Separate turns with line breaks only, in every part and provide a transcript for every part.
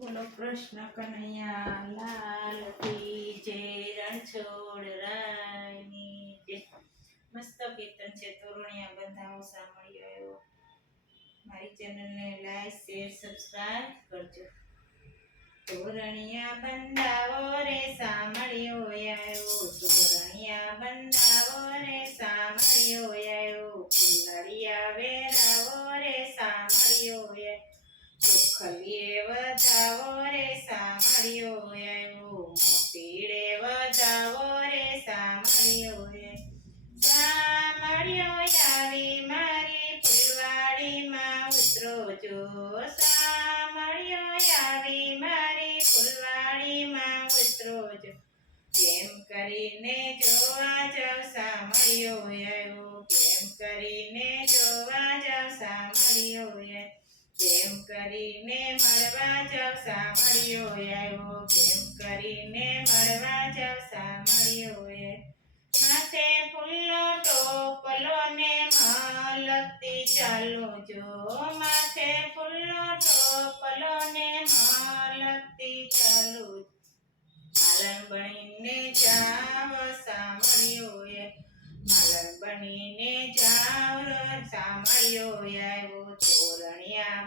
બોલો, કૃષ્ણ કનૈયા, લાલ કી જય, રણછોડ રાયની જય. મસ્ત કીર્તન છે, તોરણિયા બંધાવો સાંભળી આવ્યો મારી ચેનલને લાઈક શેર સબસ્ક્રાઇબ કરજો. તોરણિયા બંધાઓ રે સાંભળ્યો આવ્યો મારી ફૂલવાડીમાં ઉતરો જો સાંભળ્યો આવી મારી ફૂલવાડીમાં ઉતરો જો કેમ કરીને જોવા જાવ સાંભળ્યો કરીને મળવા જાવ સાંભળ્યો આવ્યો કેમ કરીને મળવા જાવ સાંભળ્યો એ. માથે ફૂલનો ટોપલો ને મલકતી ચાલો જો. માથે ફૂલો ટોપલો ને મલકતી ચાલો માલણ બનીને જાવ સાંભળ્યો એ. માલણ બનીને જાવ સાંભળ્યો આવ્યો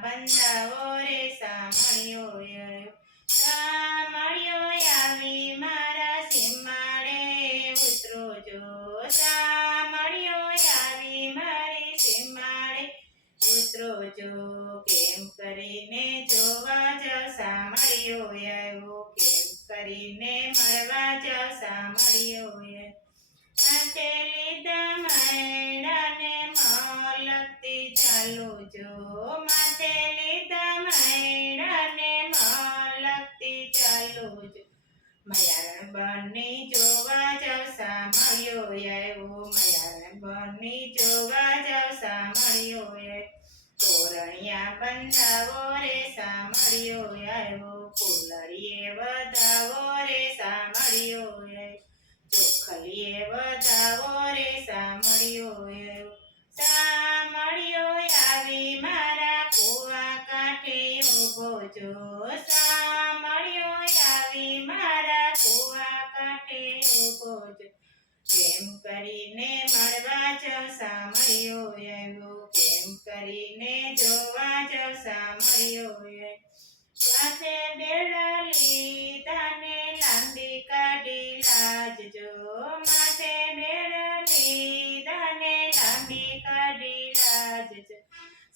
બંધાવો રે સાંભળ્યો આવ્યો સાંભળ્યો આવી મારા સીમાડે ઉતરો જો. સાંભળ્યો આવી મારી સીમાડે ઉતરો જો. કેમ કરીને જોવા જાવ સાંભળ્યો આવ્યો. કેમ કરીને મળવા જાવ હાથે લીધા મયારણ બની જોવા જાવ સાંભળ્યો આવ્યો મયારણ બની જોવા જાવ સાંભળ્યો તોરણિયા બંધાવો રે સાંભળ્યો આવ્યો ફૂલડીએ વધાવો રે સાંભળ્યો ચોખલીએ વધાવો રે સાંભળ્યો સાંભળ્યો આવી મારા કુવા કાંઠે ઊભો જો સાંભળ્યો ઊભો જો કેમ કરીને મળવા જાવ સાંભળ્યો આવ્યો કેમ કરીને જોવા જાવ સાંભળ્યો સાથે બેડા લીધા ને લાંબી કાઢી લાજજો માથે બેડા લીધા ને લાંબી કાઢી લાજજો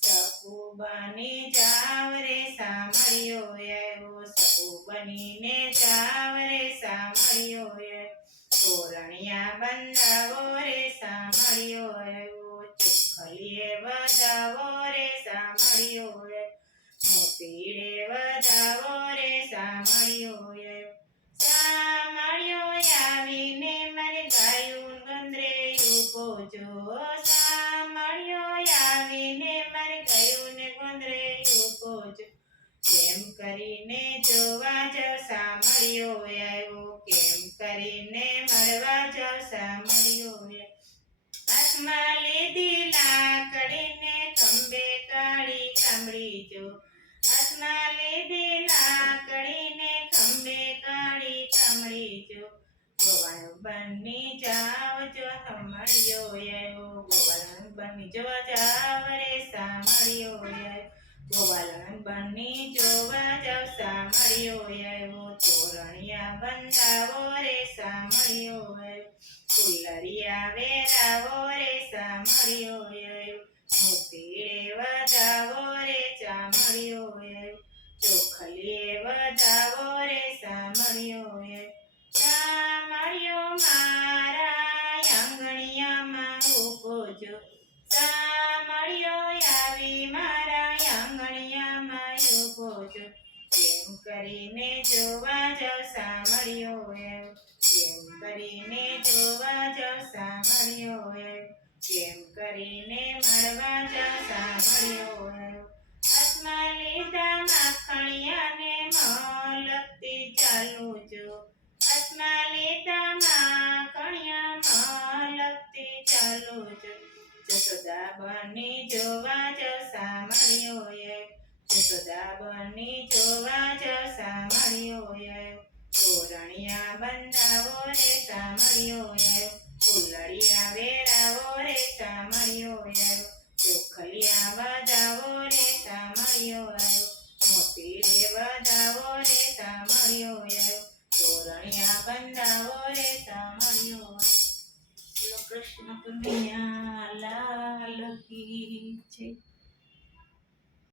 સપુ બની જાવ રે સાંભળ્યો આવ્યો સપુ બનીને જાવ રે સાંભળ્યો આવ્યો બંધાવો રે સાંભળ્યો આવ્યો ચોખલીએ વધાવો રે સાંભળ્યો મોતીડે વધાવો રે સાંભળ્યો આવ્યો સાંભળ્યો આવીને મને ગાયું ગંદરે ઊભો જો આવીને મને ગાયું ને ગંદરે ઊભો જો કરીને જોવા જ સાંભળ્યો જાવ સાંભળ્યો લાકડીને ખંભે કાળી કામડી જો. હાથમાં બની જાવ જો સાંભળ્યો આવ્યો ગોવાળો બની જો જાવ. ફુલરિયા વેરાવો રે આવ્યો મોતીડે વધાવો રે આવ્યો ચોખલીએ વધાવો રે સાંભળ્યો આવ્યો સાંભળ્યો મારા આંગણિયામાં ઊભો જો સાંભળ્યો આવી મારા આંગણિયામાં ઊભો જો કેમ કરીને જોવા મળ્યો હે કેમ કરીને મળવા જતા મળ્યો હોય. હાથમાં લીધા માખણિયાને મલકતી ચાલું જો. હાથમાં લીધા માખણિયા મલકતી ચાલું જો. જસોદા બની જોવા જસા મળ્યો હોય. જસોદા બની જોવા જસા મળ્યો હોય. તોરણિયા બંધાવો રે સામળ્યો હે ફૂલડિયા વેરાવો રે કામળિયો વેરાવો ચોખલિયા વધાવો રે કામળિયો આવ્યો મોતી રે વધાવો રે કામળિયો આવ્યો તોરણિયા બંધાવો રે કામળિયો કૃષ્ણ કન્યા લાલ કી છે